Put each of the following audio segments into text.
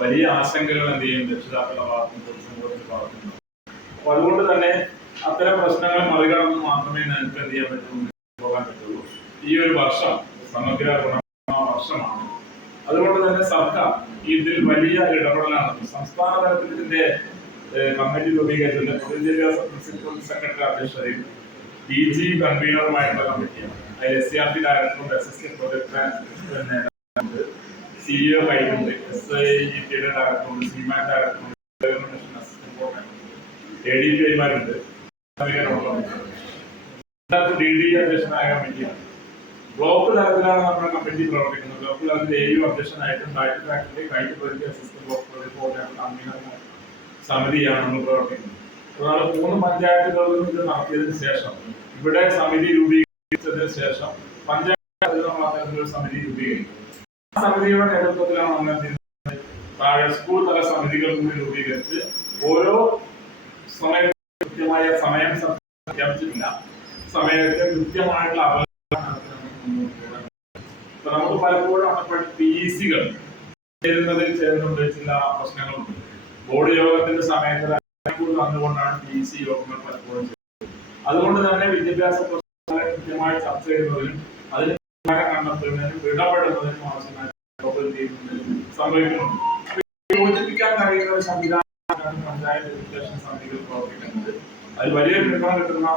വലിയ ആശങ്കകൾ എന്ത് ചെയ്യും? രക്ഷിതാക്കളുടെ ഭാഗത്തും പൊതുസമൂഹത്തിന്റെ ഭാഗത്തും. അപ്പൊ അതുകൊണ്ട് തന്നെ അത്തരം പ്രശ്നങ്ങൾ മറികടന്ന് മാത്രമേ നമുക്ക് എന്ത് ചെയ്യാൻ പറ്റുള്ളൂ പോകാൻ പറ്റുള്ളൂ. ഈ ഒരു വർഷം സമഗ്ര ഗുണ വർഷമാണ്. അതുകൊണ്ട് തന്നെ സർക്കാർ ഇതിൽ വലിയ ഇടപെടലാണ്. സംസ്ഥാന തലത്തിൽ ഇതിന്റെ കമ്മിറ്റി രൂപീകരിച്ചിട്ടുണ്ട് പൊതുവിദ്യാഭ്യാസ പ്രിൻസിപ്പൽ സെക്രട്ടറി അധ്യക്ഷതയും ഡി ജി കൺവീനറുമായിട്ടുള്ള കമ്മിറ്റിയാണ്. അതിൽ എസ് സി ആർ ടി ഡയറക്ടറും അസിസ്റ്റന്റ് പ്രൊജക്ട് പിന്നെ സിഇഒ പഠിക്കുന്നത് എസ് ഐ ജി ടിയുടെ ഡയറക്ടറുണ്ട് സിമാൻ ഡയറക്ടറുണ്ട് എ ഡി പി ഐമാരുണ്ട്. ഡി ഡി അധ്യക്ഷനായ കമ്മിറ്റിയാണ് ബ്ലോക്ക് തലത്തിലാണ് നമ്മുടെ കമ്മിറ്റി പ്രവർത്തിക്കുന്നത്. ബ്ലോക്ക് തലത്തിൽ എ യു അധ്യക്ഷനായിട്ടും കൈറ്റ് പരിധി അസിസ്റ്റന്റ് ബ്ലോക്ക് കൺവീനർ സമിതിയാണ് നമ്മൾ പ്രവർത്തിക്കുന്നത്. അതുപോലെ മൂന്ന് പഞ്ചായത്തുകളിലും ഇത് നടത്തിയതിനു ശേഷം ഇവിടെ സമിതി രൂപീകരിച്ചതിന് ശേഷം പഞ്ചായത്ത് തലത്തിൽ നമ്മൾ അത്തരത്തിലൊരു സമിതി രൂപീകരിക്കും ആ സമിതിയുടെ നേതൃത്വത്തിലാണ് നമ്മൾ എന്ത് താഴെ സ്കൂൾ തല സമിതികൾ കൂടി രൂപീകരിച്ച് ഓരോ സമയം കൃത്യമായ സമയം പ്രഖ്യാപിച്ചിട്ടില്ല സമയത്ത് കൃത്യമായിട്ടുള്ള അപകടം നമുക്ക് പലപ്പോഴും അപ്പോൾ പി സികൾ ചേരുന്നതിൽ ചേരുന്നുണ്ട് ചില പ്രശ്നങ്ങളുണ്ട്. ബോർഡ് യോഗത്തിന്റെ സമയത്ത് വന്നുകൊണ്ടാണ് പി സി യോഗങ്ങൾ പലപ്പോഴും. അതുകൊണ്ട് തന്നെ വിദ്യാഭ്യാസ പ്രശ്നങ്ങളെ കൃത്യമായി ചർച്ച ചെയ്യുന്നതിനും അതിന് കണ്ടെത്തുന്നതിനും ഇടപെടുന്നതിനും ആവശ്യമായ യോജിപ്പിക്കാൻ കഴിയുന്ന ഒരു സംവിധാനമാണ് പഞ്ചായത്ത് എഡ്യൂക്കേഷൻ സമിതികൾ പ്രവർത്തിക്കുന്നത് അതിൽ വലിയ പിന്തുണ കിട്ടുന്ന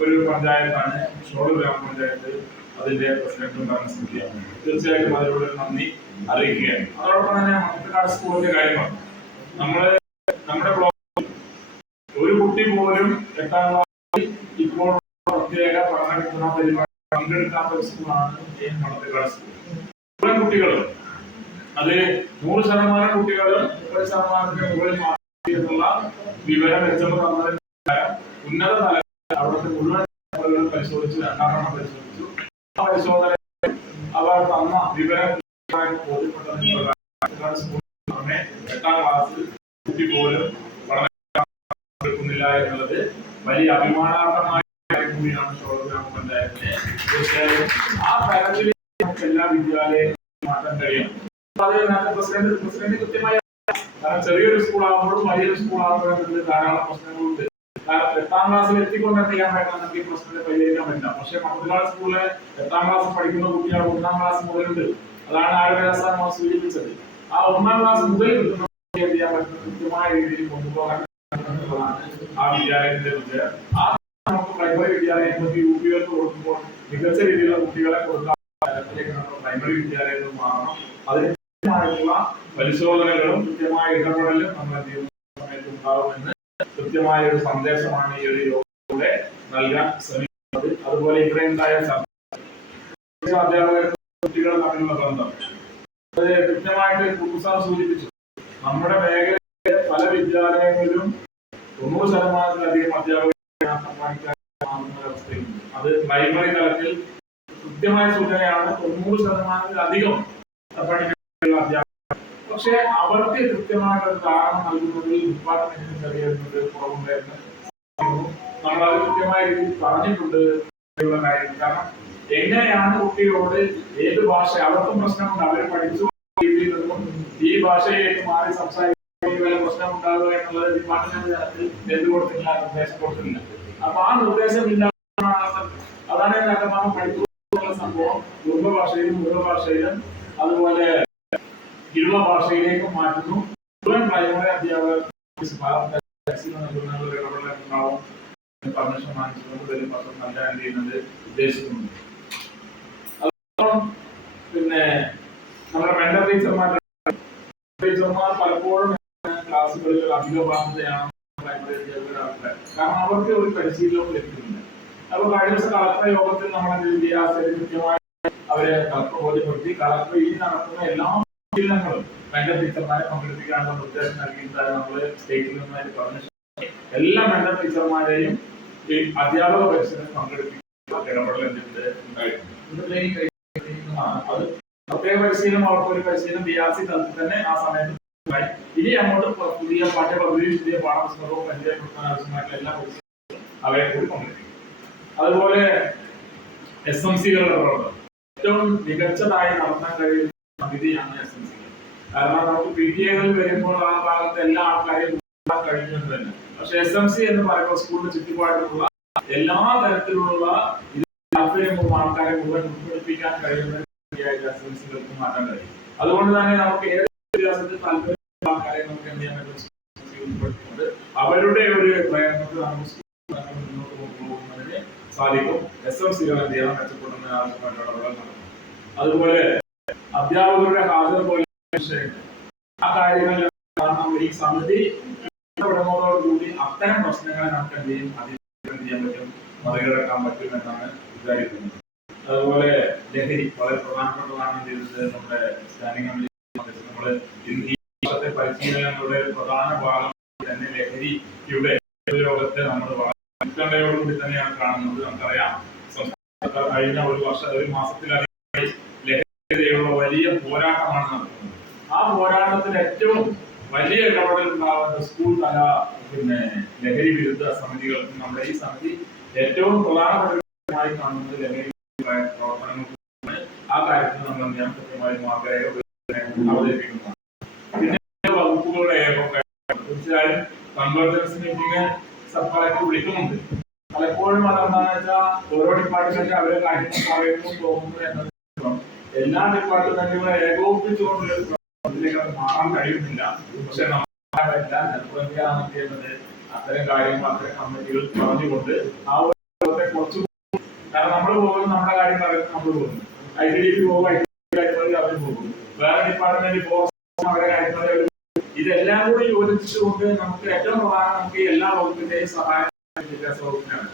ഒരു പഞ്ചായത്താണ് ഷോളൂർ ഗ്രാമപഞ്ചായത്ത് അതിന്റെ പ്രസിഡന്റും ഭരണസമിതിയാണ് തീർച്ചയായിട്ടും അതിലൂടെ നന്ദി അറിയിക്കുകയാണ് അതോടൊപ്പം തന്നെ മറ്റൊരാൾ സ്കൂളിന്റെ കാര്യമാണ് നമ്മൾ നമ്മുടെ ഒരു കുട്ടി പോലും എട്ടാം ക്ലാസ്സിൽ ഇപ്പോൾ പ്രത്യേക പഠന പരിപാടി പങ്കെടുക്കാത്ത സ്കൂളാണ് മണത്തക്കാട് സ്കൂൾ. കുട്ടികളും അത് നൂറ് ശതമാനം കുട്ടികളും ഒരു ശതമാനത്തിന് മുകളിൽ മാറ്റിയിട്ടുള്ള വിവരം എത്തുമ്പോൾ ഉന്നത തലത്തിൽ അവിടുത്തെ മുഴുവൻ പരിശോധിച്ചു രണ്ടാമെണ്ണം പരിശോധിച്ചു. ആ പരിശോധന അവർ തന്ന വിവരം ബോധ്യപ്പെട്ടതിന് എട്ടാം ക്ലാസ്സിൽ കുട്ടി പോലും എന്നുള്ളത് വലിയ അഭിമാനാർഹമായ കൂടിയാണ് ആ തരത്തിൽ എല്ലാ വിദ്യാലയങ്ങളും മാറ്റാൻ കഴിയും അപ്പൊ അത് നേരത്തെ പ്രസിഡന്റ് പ്രസിഡന്റ് കൃത്യമായി കാരണം ചെറിയൊരു സ്കൂളാകുമ്പോഴും വലിയൊരു സ്കൂളാകുമ്പോഴും ധാരാളം പ്രശ്നങ്ങളുണ്ട്. കാരണം എട്ടാം ക്ലാസ്സിൽ എത്തിക്കൊണ്ട് എന്ത് ചെയ്യാൻ പറ്റില്ല നമുക്ക് ഈ പ്രശ്നത്തെ പരിഹരിക്കാൻ പറ്റില്ല. പക്ഷെ മറ്റൊരാൾ സ്കൂളിലെ എട്ടാം ക്ലാസ് പഠിക്കുന്ന കുട്ടികൾ ഒന്നാം ക്ലാസ് മുതലുണ്ട്. അതാണ് ആരോഗ്യസാൻ സൂചിപ്പിച്ചത് ആ ഒന്നാം ക്ലാസ് മുതൽ എന്ത് ചെയ്യാൻ പറ്റുന്ന കൃത്യമായ രീതിയിൽ കൊണ്ടുപോകാൻ ആ വിദ്യാലയത്തിന്റെ വിജയം. ആ നമുക്ക് പ്രൈമറി വിദ്യാലയങ്ങൾക്ക് യു പികൾക്ക് കൊടുക്കുമ്പോൾ മികച്ച രീതിയിലുള്ള കുട്ടികളെ കൊടുക്കാൻ തലത്തിലേക്ക് നമ്മുടെ പ്രൈമറി വിദ്യാലയങ്ങൾ മാറണം. അതിന് കൃത്യമായിട്ടുള്ള പരിശോധനകളും കൃത്യമായ ഇടപെടലും നമ്മൾ എന്ത് ചെയ്യുന്ന സമയത്ത് ഉണ്ടാവുമെന്ന് കൃത്യമായ ഒരു സന്ദേശമാണ് ഈ ഒരു യോഗത്തിലൂടെ നൽകാൻ ശ്രമിക്കുന്നത്. അതുപോലെ ഇവിടെ ഉണ്ടായ ചർച്ച അധ്യാപകർ കുട്ടികൾ തമ്മിലുള്ള ബന്ധം. അത് കൃത്യമായിട്ട് കുറുസാർ സൂചിപ്പിച്ചു. നമ്മുടെ മേഖലയിലെ പല വിദ്യാലയങ്ങളിലും തൊണ്ണൂറ് ശതമാനത്തിലധികം അധ്യാപകരെ സമ്മാനിക്കാവുന്ന അവസ്ഥയുണ്ട്. അത് പ്രൈമറി തലത്തിൽ കൃത്യമായ സൂചനയാണ് തൊണ്ണൂറ് ശതമാനത്തിലധികം പഠിക്കുന്ന അധ്യാപകർ പക്ഷേ അവർക്ക് കൃത്യമായിട്ടൊരു ധാരണ നൽകുന്നതിൽ ഡിപ്പാർട്ട്മെന്റിന് ചെറിയൊരു കുറവുണ്ടായിരുന്നു. അത് കൃത്യമായ രീതിയിൽ പറഞ്ഞിട്ടുണ്ട് കാര്യം. കാരണം എങ്ങനെയാണ് കുട്ടിയോട് ഏത് ഭാഷ അവർക്കും പ്രശ്നമുണ്ട് അവർ പഠിച്ചു രീതിയിൽ നിന്നും ഈ ഭാഷയിലേക്ക് മാറി സംസാരിക്കുന്ന പ്രശ്നം ഉണ്ടാകുക എന്നുള്ളത് ഡിപ്പാർട്ട്മെന്റ് തലത്തിൽ എന്ത് കൊടുത്തില്ല നിർദ്ദേശം കൊടുത്തില്ല. അപ്പൊ ആ നിർദ്ദേശം ഇല്ല അതാണ് ഞാൻ നേരത്തെ പറഞ്ഞ പഠിച്ചു എന്നുള്ള സംഭവം. ദുർഗഭാഷയിലും മൃഗഭാഷയിലും അതുപോലെ ഇരുവ ഭാഷയിലേക്ക് മാറ്റുന്നു. മുഴുവൻ പ്രൈമറി അധ്യാപകർ ഇടപെടലുണ്ടാവും പെർമിഷൻ വാങ്ങിച്ചുകൊണ്ട് വരും പത്രം നൽകാൻ ചെയ്യുന്നത് ഉദ്ദേശിക്കുന്നു പിന്നെ നമ്മുടെ മെന്റർ ടീച്ചർമാർ ടീച്ചർമാർ പലപ്പോഴും ക്ലാസ്സുകളിൽ അധിക ബാധ്യതയാണ് പ്രൈമറി അധ്യാപകരുടെ കാരണം അവർക്ക് ഒരു പരിശീലനവും ലഭിക്കുന്നില്ല. അപ്പൊ കഴിഞ്ഞ ദിവസം കളക്ടർ യോഗത്തിൽ നമ്മൾ എന്ത് വിദ്യാഭ്യാസത്തിൽ കൃത്യമായി അവരെ കളക്ടർ ബോധ്യപ്പെടുത്തി. കളക്ടർ ഈ നടക്കുന്ന എല്ലാ നമ്മൾ എല്ലാ മെന്റൽ ടീച്ചർമാരെയും ഈ അധ്യാപക പരിശീലനം പങ്കെടുപ്പിക്കുന്ന അത് പ്രത്യേക പരിശീലനം അവർക്ക് ഒരു പരിശീലനം ബി ആർ സി തലത്തിൽ തന്നെ ആ സമയത്ത്. ഇനി അങ്ങോട്ട് പുതിയ പാഠ്യപദ്ധതിയും പുതിയ പാഠപുസ്തകവും പരിചയപ്പെടുത്താൻ ആവശ്യമായിട്ടുള്ള എല്ലാ പരിശീലനവും അവരെ കൂടി പങ്കെടുപ്പിക്കും. അതുപോലെ എസ് എം സികളുടെ ഏറ്റവും മികച്ചതായി നടത്താൻ കഴിയുന്ന സി കാരണം നമുക്ക് പി വരുമ്പോൾ ആ ഭാഗത്ത് എല്ലാ ആൾക്കാരെയും കഴിഞ്ഞത് തന്നെ. പക്ഷെ എസ് എം സി എന്ന് പറയുമ്പോൾ സ്കൂളിന് ചുറ്റുപാടുമുള്ള എല്ലാ തരത്തിലുള്ള ആൾക്കാരെ മുഴുവൻ ഉൾപ്പെടുത്തിക്കാൻ കഴിയുന്ന മാറ്റാൻ കഴിയും. അതുകൊണ്ട് തന്നെ നമുക്ക് ഏത് വിദ്യാഭ്യാസത്തിൽ താല്പര്യമുള്ള ആൾക്കാരെ നമുക്ക് എന്ത് ചെയ്യാൻ പറ്റും? അവരുടെ ഒരു പ്രയത്നത്തിൽ നമുക്ക് മുന്നോട്ട് കൊണ്ടുപോകുന്നതിന് സാധിക്കും. എസ് എം സികൾ എന്ത് ചെയ്യണം? മെച്ചപ്പെടുന്ന ആവശ്യമായിട്ടുള്ള അതുപോലെ അധ്യാപകരുടെ ഹാജർ പോലെ ആ കാര്യങ്ങളിൽ സമിതി ഇടപെടുന്നതോടുകൂടി അത്തരം പ്രശ്നങ്ങളെ നമുക്ക് എന്ത് ചെയ്യും? അതിന് ചെയ്യാൻ പറ്റും? മറികടക്കാൻ പറ്റും എന്നാണ് വിചാരിക്കുന്നത്. അതുപോലെ ലഹരി വളരെ പ്രധാനപ്പെട്ടതാണ് എന്ത് ചെയ്തത് നമ്മുടെ സ്റ്റാൻഡിംഗ് കമ്മിറ്റി നമ്മൾ പരിശീലനങ്ങളുടെ പ്രധാന ഭാഗം തന്നെ ലഹരിയുടെ ഉപയോഗത്തെ നമ്മൾ ഉത്കണ്ഠയോടുകൂടി തന്നെയാണ് കാണുന്നത്. നമുക്കറിയാം. കഴിഞ്ഞ ഒരു വർഷം ഒരു മാസത്തിലധികമായി ലഹരിക്കെതിരെയുള്ള വലിയ പോരാട്ടമാണ് നടക്കുന്നത് ആ പോരാട്ടത്തിൽ ഏറ്റവും വലിയ ഇടപെടൽ ഉണ്ടാകുന്നത് സ്കൂൾ തല പിന്നെ ലഹരി വിരുദ്ധ സമിതികൾ നമ്മുടെ ഈ സമിതി ഏറ്റവും പ്രധാനപ്പെട്ടതായി കാണുന്നത് ലഹരി പ്രവർത്തനങ്ങൾ ആ കാര്യത്തിൽ നമ്മൾ ഞാൻ കൃത്യമായി അവതരിപ്പിക്കുന്നതാണ്. പിന്നെ വകുപ്പുകളുടെ തീർച്ചയായും കൺവേർജൻസ് മീറ്റിംഗ് സബ്കളക്ടർ വിളിക്കുന്നുണ്ട്. പലപ്പോഴും അതെന്താണെന്ന് വെച്ചാൽ ഓരോ ഡിപ്പാർട്ട്മെന്റ് അവരെ കാര്യങ്ങൾ പറയുന്നു എന്നത് എല്ലാ ഡിപ്പാർട്ട്മെന്റുകളെ ഏകോപിപ്പിച്ചുകൊണ്ട് അതിലേക്ക് മാറാൻ കഴിയുന്നില്ല. പക്ഷെ നമ്മളെല്ലാം ജനപ്രതിനിധിയാണ് ചെയ്യുന്നത് അത്തരം കാര്യങ്ങൾ അത്തരം കമ്മിറ്റികൾ പറഞ്ഞുകൊണ്ട് ആ ഒരു കുറച്ച് കാരണം നമ്മൾ പോകുന്നു നമ്മുടെ കാര്യം പറയുന്നത് നമ്മൾ പോകുന്നു. ഐ ടി ഡി പി പോകും ഐ ടി കാര്യങ്ങളിൽ അവർ പോകും. വേറെ ഡിപ്പാർട്ട്മെന്റ് പോകും അവരുടെ കാര്യങ്ങളിൽ ഇതെല്ലാം കൂടി യോജിച്ചുകൊണ്ട് നമുക്ക് ഏറ്റവും പ്രധാനം നമുക്ക് എല്ലാ വകുപ്പിന്റെയും സഹായം വിദ്യാഭ്യാസ വകുപ്പിനാണ്.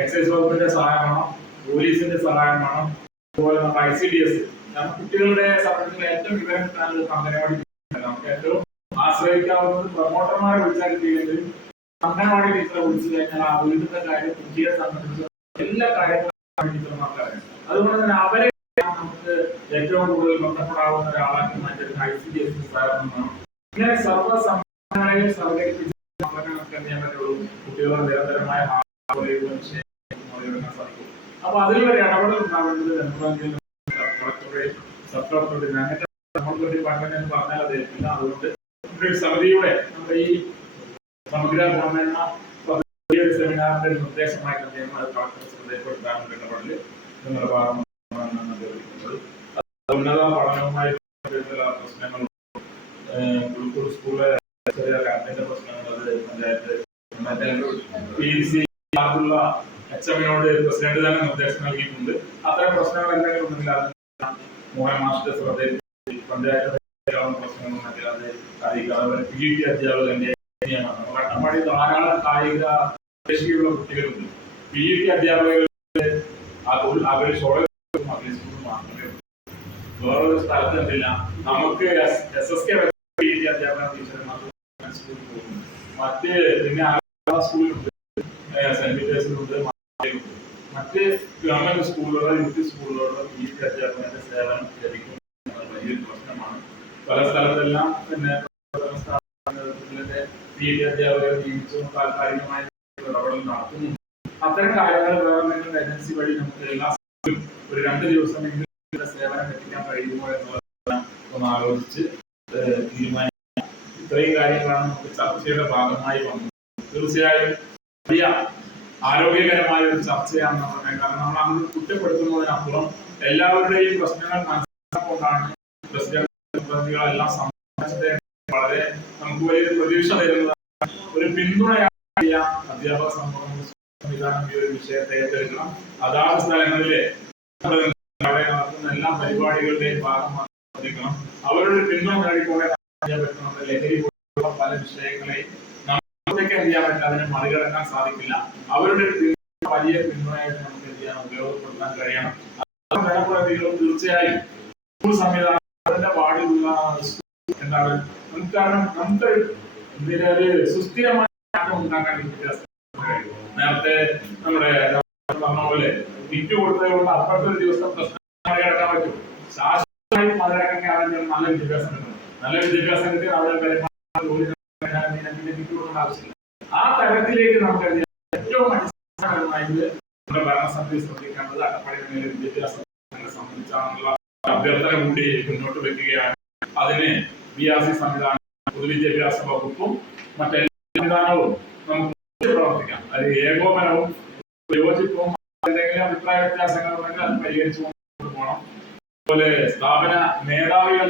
എക്സൈസ് വകുപ്പിന്റെ സഹായം വേണം പോലീസിന്റെ സഹായം വേണം അതുപോലെ നമ്മുടെ ഐ സി ഡി എസ് നമുക്ക് കുട്ടികളുടെ സംബന്ധിച്ച് ഏറ്റവും വിവരം കിട്ടാനുള്ള അംഗനവാടി. നമുക്ക് ഏറ്റവും ആശ്രയിക്കാവുന്നത് പ്രൊമോട്ടർമാരെ വിളിച്ചാൽ ചെയ്യുന്നത് അംഗനവാടി ടീച്ചറെ വിളിച്ചു കഴിഞ്ഞാൽ ആ വീടിന്റെ കാര്യം കുട്ടിയെ സംബന്ധിച്ച് എല്ലാ കാര്യങ്ങളും ടീച്ചർമാർക്ക് അറിയാം. അതുകൊണ്ട് തന്നെ അവരെ നമുക്ക് ഏറ്റവും കൂടുതൽ ബന്ധപ്പെടാവുന്ന ഒരാളാക്കി മാറ്റുന്ന ഐ സി ഡി എസ് ഇങ്ങനെ സർവ സംഘടനകളെയും സഹകരിപ്പിച്ച് കുട്ടികളുടെ നിരന്തരമായ സാധിക്കും. അപ്പൊ അതിലൊരു ഇടപെടൽ ഉണ്ടാവേണ്ടത് ജനപ്രതിനിധികൾ കളക്ടറുടെയും അങ്ങനത്തെ നമ്മൾക്ക് ഡിപ്പാർട്ട്മെന്റ് എന്ന് പറഞ്ഞാൽ അതുകൊണ്ട് സമിതിയുടെ നമ്മുടെ ഈ സമഗ്ര ഗുണമേന്മ സെമിനാറിന്റെ നിർദ്ദേശമായിട്ട് അദ്ദേഹം അത് ഉന്നത പഠനവുമായി പ്രശ്നങ്ങൾ പുൽക്കൂർ സ്കൂളിലെ ചെറിയ കറണ്ടിന്റെ പ്രശ്നങ്ങൾ പഞ്ചായത്ത് ആകുള്ള എച്ച് എമ്മിനോട് പ്രസിഡന്റ് തന്നെ നിർദ്ദേശം നൽകിയിട്ടുണ്ട്. അത്തരം പ്രശ്നങ്ങൾ എന്തെങ്കിലും ഉണ്ടെങ്കിൽ അത് മോഹൻ മാസ്റ്റർ ശ്രദ്ധയിൽ പഞ്ചായത്ത് അത് അറിയിക്കുക അതുപോലെ പി ടി അധ്യാപകന്റെ നിയമം നമ്മുടെ അട്ടപ്പാടി ധാരാളം കായിക ശേഷിയുള്ള കുട്ടികളുണ്ട്. പി ടി അധ്യാപകർ അപേക്ഷയോടെ മാത്രമേ ഉള്ളൂ. വേറൊരു സ്ഥലത്ത് എന്തില്ല നമുക്ക് S S K P T അധ്യാപന ടീച്ചർമാർ മറ്റ് പിന്നെ ഗവൺമെന്റ് പി സ്കൂളുകളോ പി ടി അധ്യാപകന്റെ സേവനം ലഭിക്കും വലിയൊരു പ്രശ്നമാണ്. പല സ്ഥലത്തെല്ലാം പിന്നെ പി ടി അധ്യാപകർ നിയമിച്ചും താൽക്കാലികമായ ഇടപെടൽ നടത്തുന്നു അത്തരം കാര്യങ്ങൾ ഗവൺമെന്റ് ഏജൻസി വഴി നമുക്ക് എല്ലാ ഒരു രണ്ട് ദിവസമെങ്കിലും സേവനം എത്തിക്കാൻ കഴിയുമോ എന്നുള്ളത് ഒന്ന് ആലോചിച്ച് തീരുമാനിക്കാം ഇത്രയും കാര്യങ്ങളാണ് നമുക്ക് ചർച്ചയുടെ ഭാഗമായി വന്നത്. തീർച്ചയായും വലിയ ആരോഗ്യകരമായ ഒരു ചർച്ചയാണ് നമ്മൾ കാരണം നമ്മൾ അങ്ങ് കുറ്റപ്പെടുത്തുന്നതിനപ്പുറം എല്ലാവരുടെയും പ്രശ്നങ്ങൾ മനസ്സിലാക്കൊണ്ടാണ് പ്രസിഡന്റ് പ്രതിനിധികളെല്ലാം സംസാരിച്ചത് വളരെ നമുക്ക് വലിയൊരു പ്രതീക്ഷ തരുന്നതാണ്. ഒരു പിന്തുണയാണ് ചെയ്യാം അധ്യാപക സംഭവം സംവിധാനം ഈ ഒരു വിഷയത്തെ ഏറ്റെടുക്കണം. അതാത് സ്ഥലങ്ങളിലെ നടത്തുന്ന എല്ലാ പരിപാടികളുടെയും ഭാഗമായി അവരുടെ പിന്തുണ നേടിക്കൊണ്ട് ചെയ്യാൻ പറ്റും ലഹരി പോലുള്ള പല വിഷയങ്ങളെയും നമുക്കൊക്കെ എന്ത് ചെയ്യാൻ പറ്റില്ല അതിനെ മറികടക്കാൻ സാധിക്കില്ല. അവരുടെ വലിയ പിന്തുണയായിട്ട് നമുക്ക് എന്ത് ചെയ്യാൻ ഉപയോഗപ്പെടുത്താൻ കഴിയണം. ജനപ്രതിനിധികളും തീർച്ചയായും സ്കൂൾ സംവിധാനം എന്താണ്? നമുക്ക് കാരണം നമുക്ക് എന്തിനൊരു സുസ്ഥിരമായ ഉണ്ടാക്കാൻ. നേരത്തെ നമ്മുടെ പറഞ്ഞ പോലെ വിറ്റ് കൊടുത്തത് കൊണ്ട് അപ്പുറത്തെ ഒരു ദിവസം പ്രശ്നം മറികടക്കാൻ പറ്റും. ശാശ്വതമായി മറികടക്കാൻ ആണെങ്കിൽ നല്ല വിദ്യാഭ്യാസം കിട്ടും. നല്ല വിദ്യാഭ്യാസം കിട്ടി അവരുടെ ജോലി ആ തരത്തിലേക്ക് നമുക്ക് ഏറ്റവും അടിസ്ഥാനപരമായിട്ട് നമ്മുടെ ഭരണസമിതി ശ്രദ്ധിക്കേണ്ടത് അട്ടപ്പാടി വിദ്യാഭ്യാസ സംബന്ധിച്ചാണെന്നുള്ള അഭ്യർത്ഥന കൂടി മുന്നോട്ട് വെക്കുകയാണ്. അതിന് ബി ആർ സി സംവിധാനം പൊതുവിദ്യാഭ്യാസ വകുപ്പും മറ്റെല്ലാ സംവിധാനവും നമുക്ക് പ്രവർത്തിക്കാം. അത് ഏകോപനവും യോജിപ്പും എന്തെങ്കിലും അഭിപ്രായ വ്യത്യാസങ്ങൾ ഉണ്ടെങ്കിൽ അത് പരിഹരിച്ചു പോകണം. അതുപോലെ സ്ഥാപന മേധാവികൾ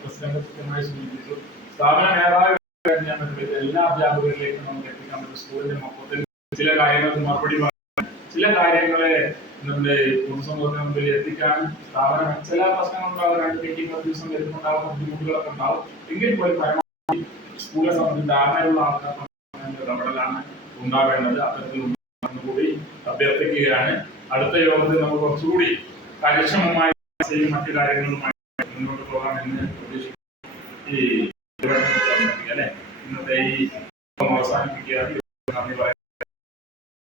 പ്രസിഡന്റ് കൃത്യമായി സൂചിപ്പിച്ചു. സ്ഥാപന മേധാവികൾ ചെയ്യാൻ പറ്റും എല്ലാ അധ്യാപകരിലേക്കും നമുക്ക് എത്തിക്കാൻ പറ്റും സ്കൂളിന്റെ മൊത്തത്തിൽ ചില കാര്യങ്ങൾക്ക് മറുപടി ചില കാര്യങ്ങളെ നമ്മുടെ പൊതുസമൂഹത്തിന് മുമ്പിൽ എത്തിക്കാനും സ്ഥാപനം ചില രണ്ട് മീറ്റിംഗ് ഒരു ദിവസം വരുന്നുണ്ടാവും ബുദ്ധിമുട്ടുകളൊക്കെ ഉണ്ടാവും എങ്കിൽ പോലും പരമാവധി സ്കൂളെ സംബന്ധിച്ച് ധാരണയുള്ള ആൾക്കാർ ഇടപെടലാണ് ഉണ്ടാവേണ്ടത് അത്തരത്തിൽ കൂടി അഭ്യർത്ഥിക്കുകയാണ് അടുത്ത യോഗത്തിൽ നമുക്ക് കുറച്ചുകൂടി കാര്യക്ഷമമായി മറ്റു കാര്യങ്ങളുമായി മുന്നോട്ട് പോകാമെന്ന് പ്രതീക്ഷിക്കുന്നു ഈ ഇന്നത്തെ ഈ അവസാനിപ്പിക്കുക. നന്ദി. പറയുന്നു